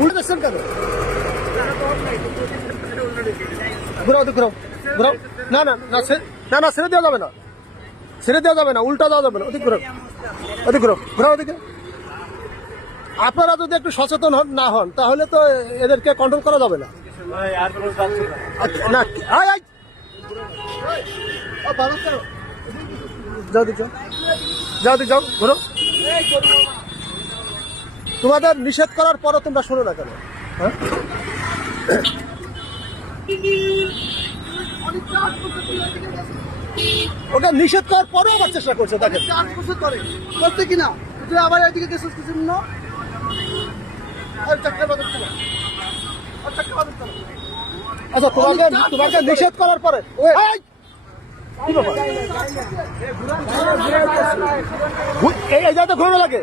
উল্টে দেখছেন কেন? ঘুরাও তো ঘুরাও ঘুরাও। না না না না না, ছেড়ে দেওয়া যাবে না, ছেড়ে দেওয়া যাবে না, উল্টা দেওয়া যাবে না। ওদিক ঘুরাও, ওদিক ঘুরাও, ঘুরাও ওদিকে। আপনারা যদি একটু সচেতন না হন তাহলে তো এদেরকে কন্ট্রোল করা যাবে না। না যাও দিক যাও, যাও দিক যাও, ঘুরো। তোমাদের নিষেধ করার পরও তোমরা শোনো না কেন? হ্যাঁ, ওকে নিষেধ করার পরেও আবার চেষ্টা করছে। দেখেন করতে কিনা আবার এদিকে গেছিস কিছু না। আচ্ছা, তোমাকে নিষেধ করার পরে কি ব্যাপার? এই জায়গাতে ঘুরবে লাগে।